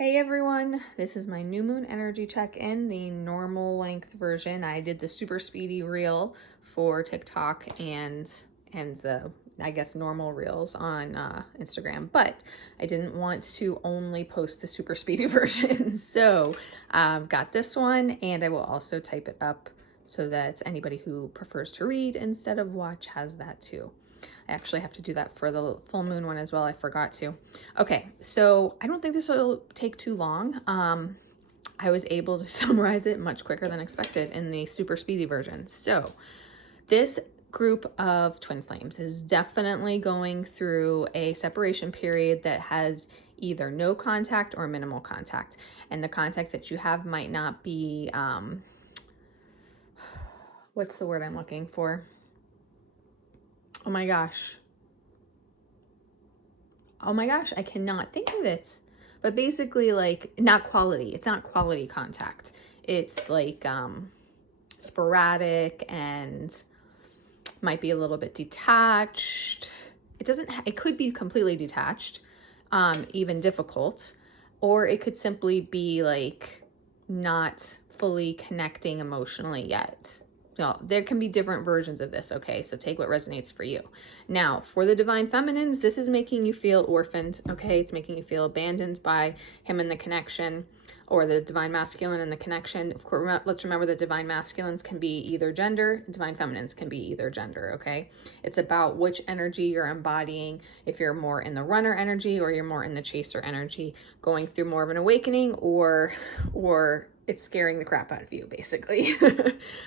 Hey everyone, this is my new moon energy check-in, the normal length version. I did the super speedy reel for TikTok and the I guess normal reels on Instagram, but I didn't want to only post the super speedy version. So I've got this one, and I will also type it up so that anybody who prefers to read instead of watch has that too. I actually have to do that for the full moon one as well. I forgot to. Okay, so I don't think this will take too long. I was able to summarize it much quicker than expected in the super speedy version. So this group of twin flames is definitely going through a separation period that has either no contact or minimal contact. And the contact that you have might not be, what's the word I'm looking for? Oh my gosh. I cannot think of it. But basically, like, not quality. It's not quality contact. It's like sporadic and might be a little bit detached. It could be completely detached, even difficult, or it could simply be like not fully connecting emotionally yet. No, there can be different versions of this, okay? So take what resonates for you. Now, for the divine feminines, this is making you feel orphaned, okay? It's making you feel abandoned by him in the connection, or the divine masculine in the connection. Of course, let's remember that divine masculines can be either gender, divine feminines can be either gender, okay? It's about which energy you're embodying, if you're more in the runner energy or you're more in the chaser energy, going through more of an awakening, or it's scaring the crap out of you, basically.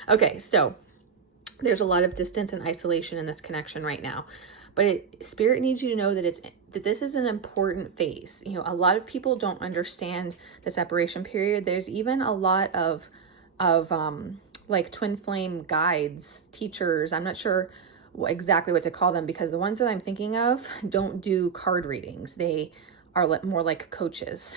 Okay, so there's a lot of distance and isolation in this connection right now. But Spirit needs you to know that this is an important phase. You know, a lot of people don't understand the separation period. There's even a lot of like twin flame guides, teachers. I'm not sure exactly what to call them, because the ones that I'm thinking of don't do card readings. They are more like coaches.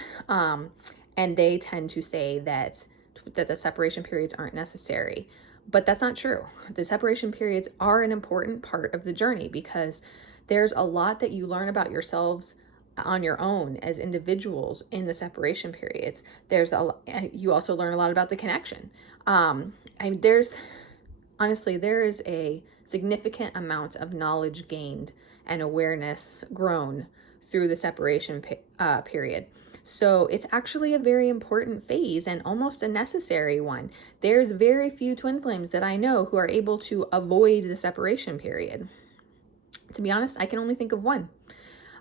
And they tend to say that the separation periods aren't necessary. But that's not true. The separation periods are an important part of the journey, because there's a lot that you learn about yourselves on your own as individuals in the separation periods. You also learn a lot about the connection. There is a significant amount of knowledge gained and awareness grown through the separation period. So it's actually a very important phase and almost a necessary one. There's very few twin flames that I know who are able to avoid the separation period. To be honest, I can only think of one.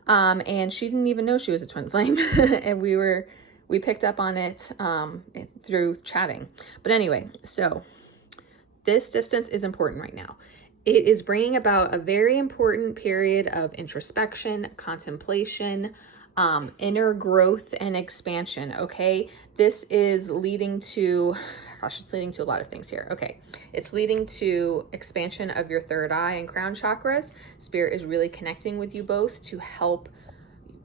And she didn't even know she was a twin flame. And we picked up on it through chatting. But anyway, so this distance is important right now. It is bringing about a very important period of introspection, contemplation, inner growth and expansion, okay? This is leading to, it's leading to a lot of things here. Okay, it's leading to expansion of your third eye and crown chakras. Spirit is really connecting with you both to help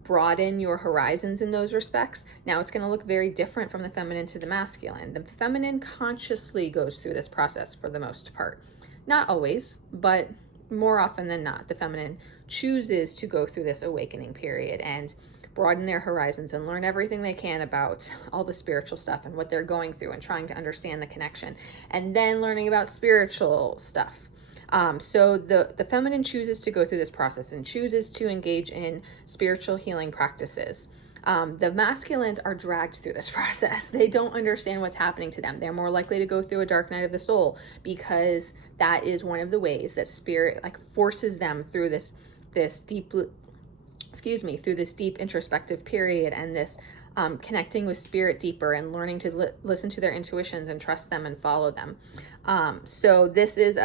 broaden your horizons in those respects. Now, it's going to look very different from the feminine to the masculine. The feminine consciously goes through this process for the most part. Not always, but more often than not, the feminine chooses to go through this awakening period and broaden their horizons and learn everything they can about all the spiritual stuff and what they're going through and trying to understand the connection, and then learning about spiritual stuff. So the feminine chooses to go through this process and chooses to engage in spiritual healing practices. The masculines are dragged through this process. They don't understand what's happening to them. They're more likely to go through a dark night of the soul, because that is one of the ways that spirit forces them through this deep introspective period, and this connecting with spirit deeper and learning to listen to their intuitions and trust them and follow them. So this is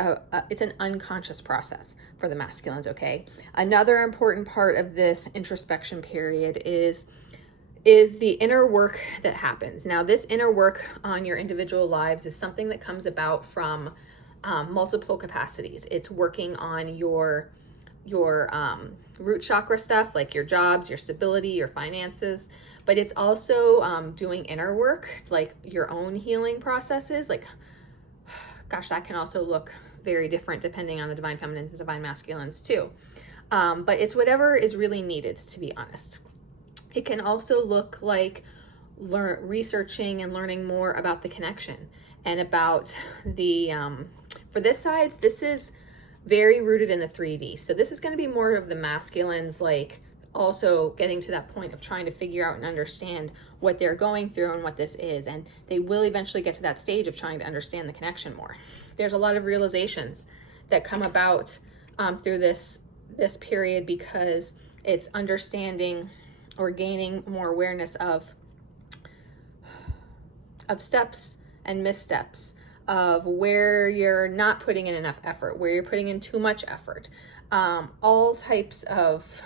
it's an unconscious process for the masculines, okay? Another important part of this introspection period is the inner work that happens. Now, this inner work on your individual lives is something that comes about from multiple capacities. It's working on your root chakra stuff, like your jobs, your stability, your finances, but it's also doing inner work, like your own healing processes. That can also look very different depending on the divine feminines and divine masculines too. But it's whatever is really needed, to be honest. It can also look like researching and learning more about the connection and about the, for this sides, this is very rooted in the 3D. So this is going to be more of the masculines, like also getting to that point of trying to figure out and understand what they're going through and what this is. And they will eventually get to that stage of trying to understand the connection more. There's a lot of realizations that come about through this period, because it's understanding or gaining more awareness of steps and missteps, of where you're not putting in enough effort, where you're putting in too much effort, all types of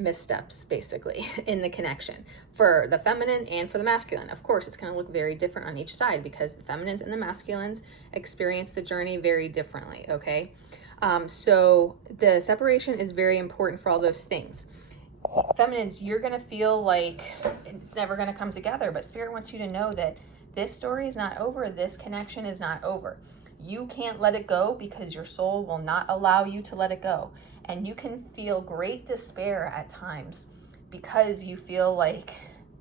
missteps basically in the connection for the feminine and for the masculine. Of course, it's going to look very different on each side because the feminines and the masculines experience the journey very differently, okay? So the separation is very important for all those things. Feminines, you're going to feel like it's never going to come together, but Spirit wants you to know that this story is not over. This connection is not over. You can't let it go because your soul will not allow you to let it go. And you can feel great despair at times because you feel like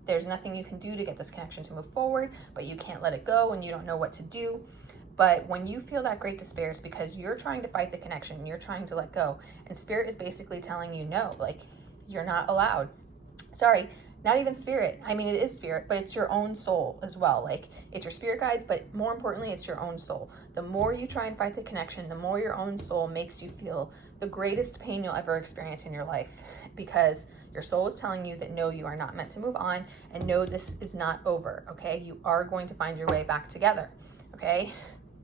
there's nothing you can do to get this connection to move forward, but you can't let it go and you don't know what to do. But when you feel that great despair, it's because you're trying to fight the connection, you're trying to let go. And Spirit is basically telling you no, like you're not allowed. Sorry, not even Spirit. I mean, it is Spirit, but it's your own soul as well. Like it's your spirit guides, but more importantly, it's your own soul. The more you try and fight the connection, the more your own soul makes you feel the greatest pain you'll ever experience in your life, because your soul is telling you that no, you are not meant to move on, and no, this is not over, okay? You are going to find your way back together, okay?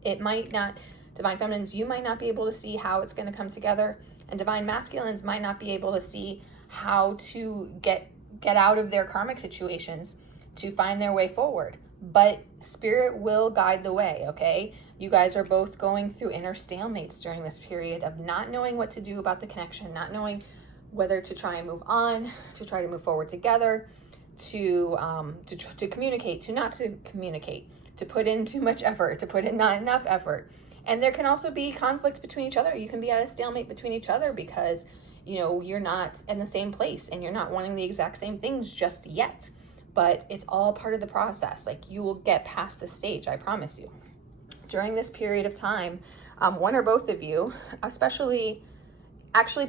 It might not, Divine Feminines, you might not be able to see how it's going to come together, and Divine Masculines might not be able to see how to get out of their karmic situations to find their way forward. But Spirit will guide the way, okay? You guys are both going through inner stalemates during this period of not knowing what to do about the connection, not knowing whether to try and move on, to try to move forward together, to communicate, to not to communicate, to put in too much effort, to put in not enough effort. And there can also be conflict between each other. You can be at a stalemate between each other because, you know, you're not in the same place and you're not wanting the exact same things just yet. But it's all part of the process. Like, you will get past this stage, I promise you. During this period of time, one or both of you, actually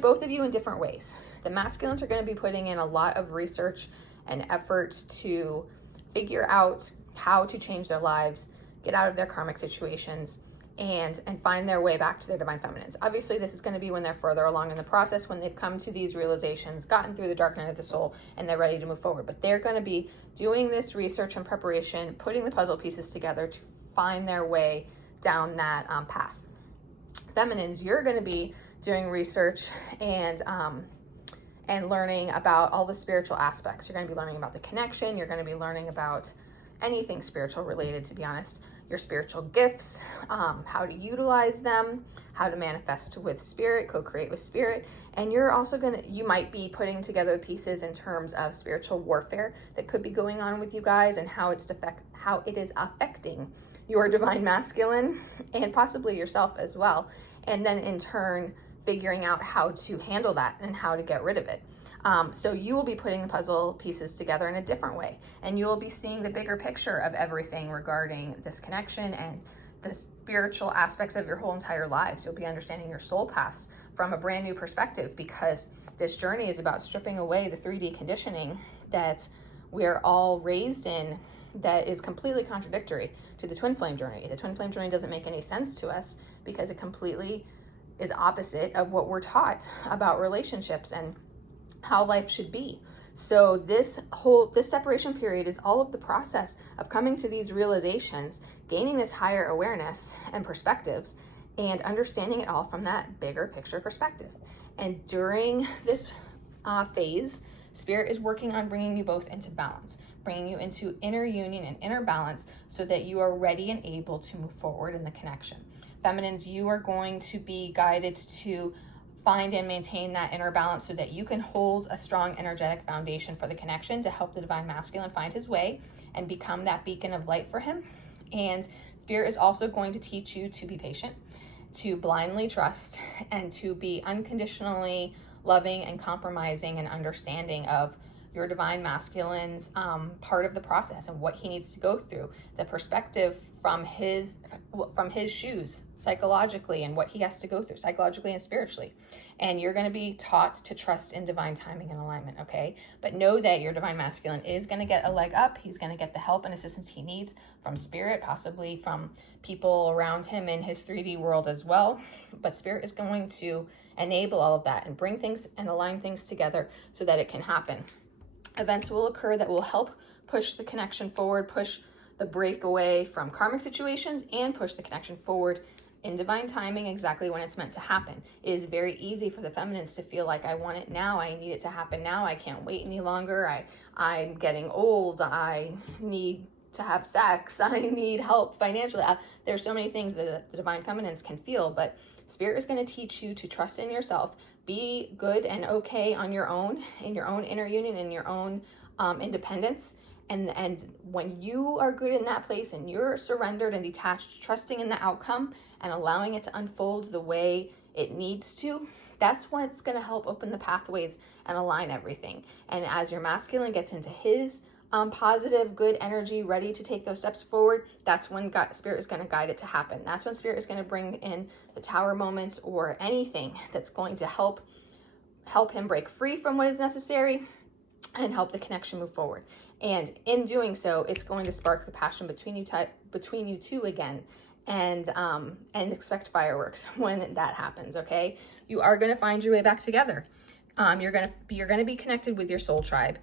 both of you in different ways. The masculines are going to be putting in a lot of research and effort to figure out how to change their lives, get out of their karmic situations, and find their way back to their Divine Feminines. Obviously, this is going to be when they're further along in the process, when they've come to these realizations, gotten through the dark night of the soul, and they're ready to move forward. But they're going to be doing this research and preparation, putting the puzzle pieces together to find their way down that path. Feminines, you're going to be doing research and learning about all the spiritual aspects. You're going to be learning about the connection. You're going to be learning about anything spiritual related, to be honest. Your spiritual gifts, how to utilize them, how to manifest with Spirit, co-create with Spirit. And you're also you might be putting together pieces in terms of spiritual warfare that could be going on with you guys, and how it is affecting your Divine Masculine and possibly yourself as well. And then in turn, figuring out how to handle that and how to get rid of it. So you will be putting the puzzle pieces together in a different way, and you will be seeing the bigger picture of everything regarding this connection and the spiritual aspects of your whole entire lives. You'll be understanding your soul paths from a brand new perspective, because this journey is about stripping away the 3D conditioning that we're all raised in, that is completely contradictory to the twin flame journey. The twin flame journey doesn't make any sense to us because it completely is opposite of what we're taught about relationships and how life should be. So this separation period is all of the process of coming to these realizations, gaining this higher awareness and perspectives, and understanding it all from that bigger picture perspective. And during this phase, Spirit is working on bringing you both into balance, bringing you into inner union and inner balance so that you are ready and able to move forward in the connection. Feminines, you are going to be guided to find and maintain that inner balance so that you can hold a strong energetic foundation for the connection to help the Divine Masculine find his way and become that beacon of light for him. And Spirit is also going to teach you to be patient, to blindly trust, and to be unconditionally loving and compromising and understanding of your divine masculine's part of the process and what he needs to go through, the perspective from his shoes psychologically, and what he has to go through psychologically and spiritually. And you're going to be taught to trust in divine timing and alignment, okay? But know that your divine masculine is going to get a leg up. He's going to get the help and assistance he needs from spirit, possibly from people around him in his 3D world as well. But spirit is going to enable all of that and bring things and align things together so that it can happen. Events will occur that will help push the connection forward, push the break away from karmic situations, and push the connection forward in divine timing, exactly when it's meant to happen. It is very easy for the feminines to feel like, I want it now, I need it to happen now, I can't wait any longer, I'm getting old, I need to have sex, I need help financially. There's so many things that the divine feminines can feel, but spirit is going to teach you to trust in yourself, be good and okay on your own, in your own inner union, in your own independence. And when you are good in that place and you're surrendered and detached, trusting in the outcome and allowing it to unfold the way it needs to, that's what's going to help open the pathways and align everything. And as your masculine gets into his positive, good energy, ready to take those steps forward, that's when spirit is going to guide it to happen. That's when spirit is going to bring in the tower moments or anything that's going to help him break free from what is necessary and help the connection move forward. And in doing so, it's going to spark the passion between you two again, and expect fireworks when that happens. Okay, you are going to find your way back together. You're going to be connected with your soul tribe.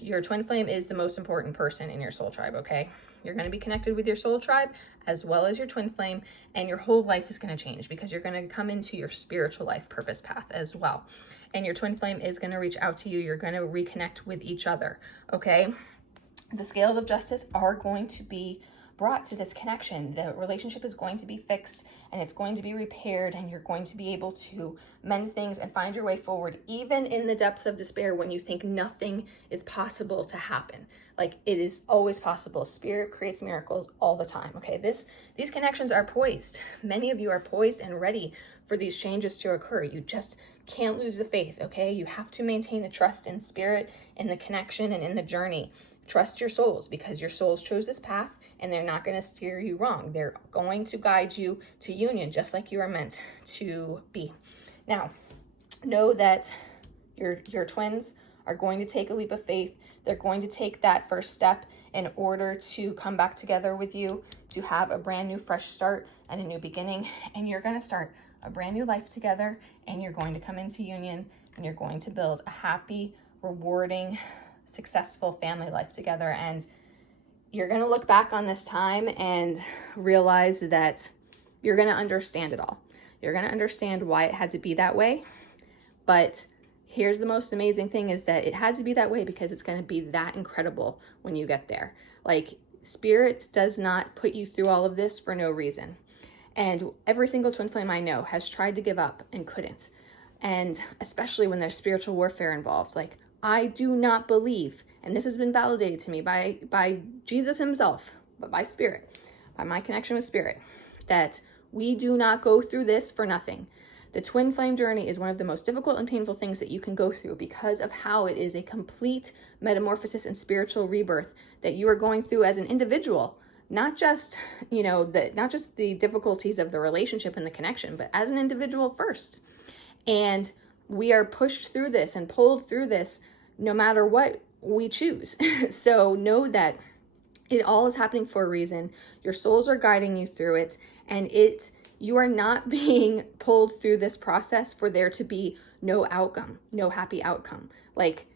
Your twin flame is the most important person in your soul tribe. Okay, you're going to be connected with your soul tribe as well as your twin flame, and your whole life is going to change because you're going to come into your spiritual life purpose path as well. And your twin flame is going to reach out to you. You're going to reconnect with each other, okay? The scales of justice are going to be brought to this connection. The relationship is going to be fixed and it's going to be repaired, and you're going to be able to mend things and find your way forward, even in the depths of despair when you think nothing is possible to happen. Like, it is always possible. Spirit creates miracles all the time, okay? These connections are poised. Many of you are poised and ready for these changes to occur. You just can't lose the faith, okay? You have to maintain the trust in spirit, in the connection, and in the journey. Trust your souls, because your souls chose this path and they're not going to steer you wrong. They're going to guide you to union just like you are meant to be. Now, know that your twins are going to take a leap of faith. They're going to take that first step in order to come back together with you, to have a brand new fresh start and a new beginning. And you're going to start a brand new life together, and you're going to come into union, and you're going to build a happy, rewarding, successful family life together. And you're going to look back on this time and realize that you're going to understand it all. You're going to understand why it had to be that way. But here's the most amazing thing, is that it had to be that way because it's going to be that incredible when you get there. Like, spirit does not put you through all of this for no reason. And every single twin flame I know has tried to give up and couldn't. And especially when there's spiritual warfare involved. Like, I do not believe, and this has been validated to me by Jesus himself, but by spirit, by my connection with spirit, that we do not go through this for nothing. The twin flame journey is one of the most difficult and painful things that you can go through because of how it is a complete metamorphosis and spiritual rebirth that you are going through as an individual. Not just, not just the difficulties of the relationship and the connection, but as an individual first. And we are pushed through this and pulled through this no matter what we choose. So know that it all is happening for a reason. Your souls are guiding you through it, and you are not being pulled through this process for there to be no outcome, no happy outcome. Like,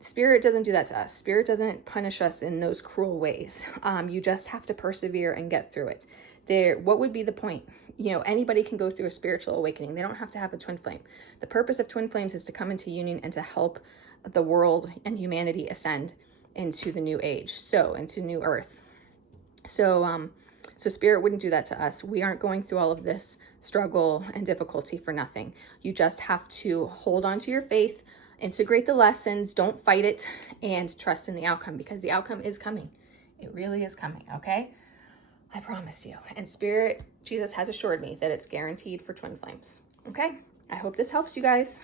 spirit doesn't do that to us. Spirit doesn't punish us in those cruel ways. You just have to persevere and get through it. What would be the point? Anybody can go through a spiritual awakening. They don't have to have a twin flame. The purpose of twin flames is to come into union and to help the world and humanity ascend into the new age, into new earth. So spirit wouldn't do that to us. We aren't going through all of this struggle and difficulty for nothing. You just have to hold on to your faith, integrate the lessons, don't fight it, and trust in the outcome, because the outcome is coming. It really is coming, okay? I promise you. And spirit, Jesus has assured me that it's guaranteed for twin flames, okay? I hope this helps you guys.